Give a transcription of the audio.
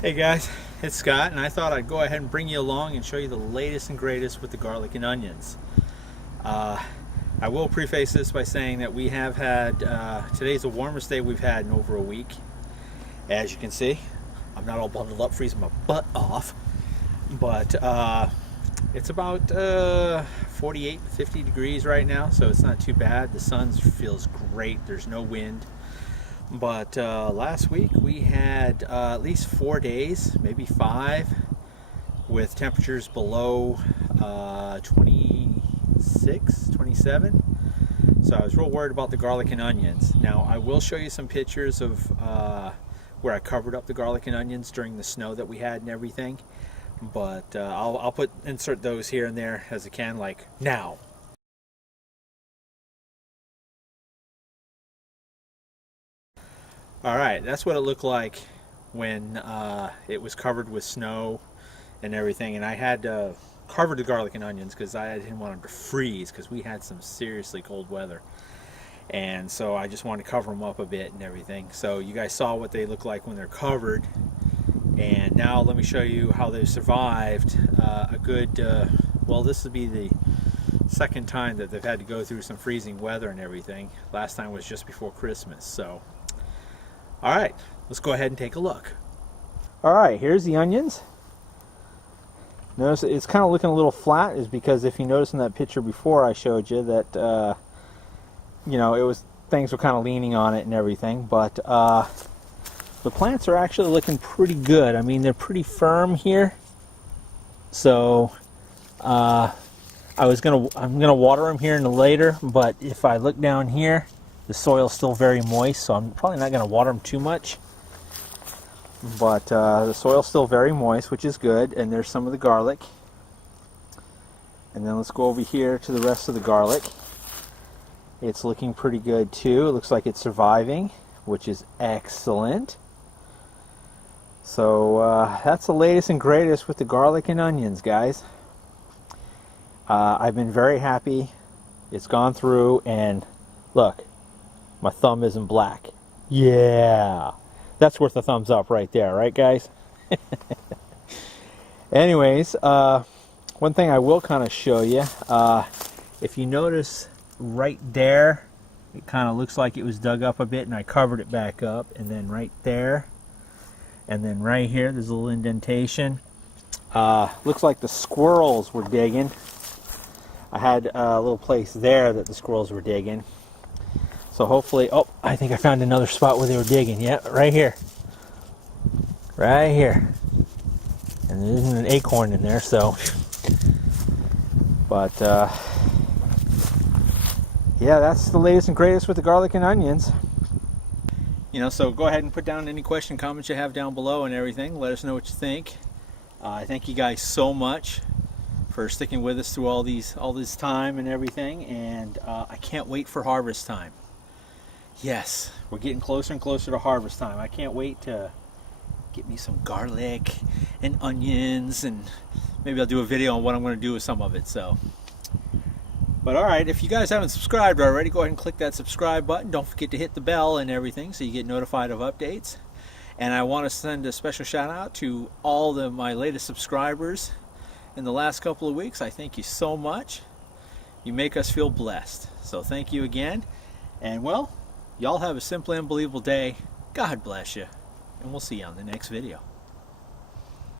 Hey guys, it's Scott, and I thought I'd go ahead and bring you along and show you the latest and greatest with the garlic and onions. I will preface this by saying that we have had, today's the warmest day we've had in over a week. As you can see, I'm not all bundled up freezing my butt off, but it's about 48, 50 degrees right now, so it's not too bad. The sun feels great, there's no wind. But last week we had at least 4 days, maybe 5, with temperatures below 26, 27. So I was real worried about the garlic and onions. Now I will show you some pictures of where I covered up the garlic and onions during the snow that we had and everything. But I'll insert those here and there as I can, like now. Alright, that's what it looked like when it was covered with snow and everything, and I had covered the garlic and onions because I didn't want them to freeze because we had some seriously cold weather, and so I just wanted to cover them up a bit and everything. So you guys saw what they look like when they're covered, and now let me show you how they've survived a good, well, this would be the second time that they've had to go through some freezing weather and everything. Last time was just before Christmas. So alright, let's go ahead and take a look. Alright, here's the onions. Notice it's kind of looking a little flat, is because if you notice in that picture before I showed you that, you know, things were kind of leaning on it and everything, but the plants are actually looking pretty good. I mean, they're pretty firm here. So I'm gonna water them here in the later, but if I look down here, the soil's still very moist, so I'm probably not going to water them too much. But the soil's still very moist, which is good. And there's some of the garlic. And then let's go over here to the rest of the garlic. It's looking pretty good too. It looks like it's surviving, which is excellent. So that's the latest and greatest with the garlic and onions, guys. I've been very happy. It's gone through, and look. My thumb isn't black. Yeah, that's worth a thumbs up right there, right guys? Anyways, one thing I will kind of show you, if you notice right there, it kind of looks like it was dug up a bit, and I covered it back up, and then right there, and then right here, there's a little indentation. Looks like the squirrels were digging. I had a little place there that the squirrels were digging. So hopefully, oh, I think I found another spot where they were digging. Yeah, right here. Right here. And there isn't an acorn in there, so. But, yeah, that's the latest and greatest with the garlic and onions. You know, so go ahead and put down any question, comments you have down below and everything. Let us know what you think. I thank you guys so much for sticking with us through all this time and everything. And I can't wait for harvest time. Yes, we're getting closer and closer to harvest time. I can't wait to get me some garlic and onions, and maybe I'll do a video on what I'm going to do with some of it. So, but alright, if you guys haven't subscribed already, go ahead and click that subscribe button. Don't forget to hit the bell and everything so you get notified of updates. And I want to send a special shout out to all my latest subscribers in the last couple of weeks. I thank you so much. You make us feel blessed. So thank you again. And well, y'all have a simply unbelievable day. God bless you. And we'll see you on the next video.